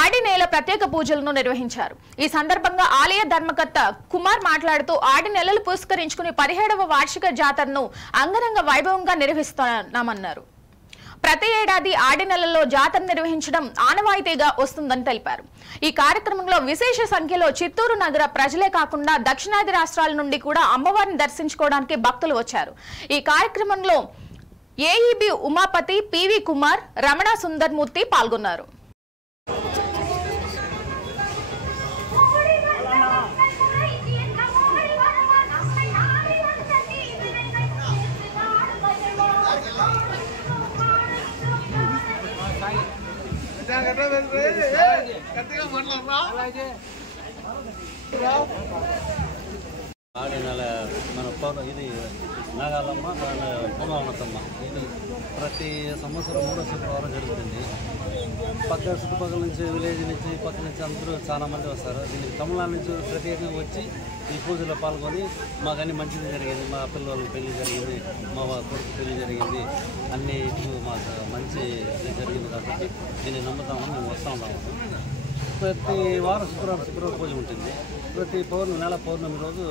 ఆడినేల ప్రత్యేక పూజలను నిర్వహించారు. ఈ సందర్భంగా ఆలయ ధర్మకర్త కుమార్ మాట్లాడుతూ ఆడినేలలు పురస్కరించుకుని 17వ వార్షిక జాతరను అంగరంగ వైభవంగా నిర్వహిస్తున్నామన్నారు. ప్రతి ఏడాది ఆడినెలలో జాతర నిర్వహించడం ఆనవాయితీగా వస్తుందని తెలిపారు. ఈ కార్యక్రమంలో విశేష సంఖ్యలో చిత్తూరు నగర ప్రజలే కాకుండా దక్షిణాది రాష్ట్రాల నుండి కూడా అమ్మవారిని దర్శించుకోవడానికి భక్తులు వచ్చారు. ఈ కార్యక్రమంలో ఏఈబి ఉమాపతి, పివి కుమార్, రమణ సుందర్మూర్తి పాల్గొన్నారు. ఆడినెల మన ఇది నాగాలమ్మ పునవనతమ్మ ఇది ప్రతి సంవత్సరం 3వ శుక్రవారం జరుగుతుంది. పక్క చుట్టుపక్కల నుంచి విలేజ్ నుంచి పక్క నుంచి అందరూ చాలా మంది వస్తారు. దీనికి తమిళనాడు నుంచి ప్రత్యేకంగా వచ్చి ఈ పూజలో పాల్గొని మాకన్నీ మంచిది జరిగింది. మా పిల్లలు పెళ్లి జరిగింది, మా కొడుకు పెళ్లి జరిగింది, అన్నీ మాకు మంచి జరిగింది కాబట్టి దీన్ని నమ్ముతామని మేము వస్తూ ఉంటాము. ప్రతి వారం శుక్రవారం పూజ ఉంటుంది. ప్రతి నెల పౌర్ణమి రోజు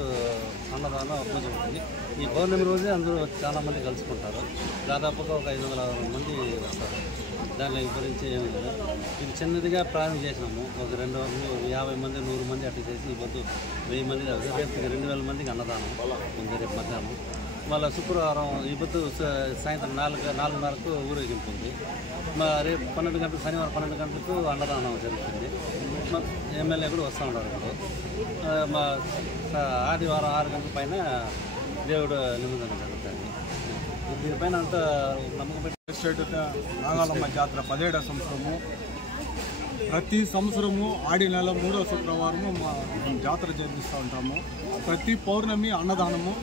అన్నదాన పూజ ఉంటుంది. ఈ పౌర్ణమి రోజే అందరూ చాలామంది కలుసుకుంటారు. దాదాపుగా ఒక 500 మంది వస్తారు. దాని గురించి ఏమి లేదు. ఇది చిన్నదిగా ప్రారంభం చేసినాము. ఒక 250 మంది 100 మంది అట్లా చేసి ఈ పొద్దు 1000 మంది రేపు 2000 మందికి అన్నదానం ఉంది రేపు మధ్యాహ్నం. మళ్ళీ శుక్రవారం ఈ పొద్దు సాయంత్రం 4:30కు ఊరేగింపు ఉంది. రేపు 12 గంటలకు శనివారం 12 గంటలకు అన్నదానం జరుగుతుంది. ఎమ్మెల్యే కూడా వస్తూ ఉన్నారు. ఇప్పుడు మా ఆదివారం 6 గంటల పైన దేవుడు నిమజ్జనం జరుగుతుంది. దీనిపైన అంత నమ్మకం పెట్టి నాగాలమ్మ జాతర 17వ సంవత్సరము. ప్రతి సంవత్సరము ఆడి నెల 3వ శుక్రవారము జాతర జరిపిస్తూ ఉంటాము. ప్రతి పౌర్ణమి అన్నదానము.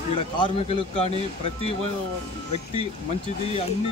ఇక్కడ కార్మికులకు కానీ ప్రతి వ్యక్తి మంచిది అన్ని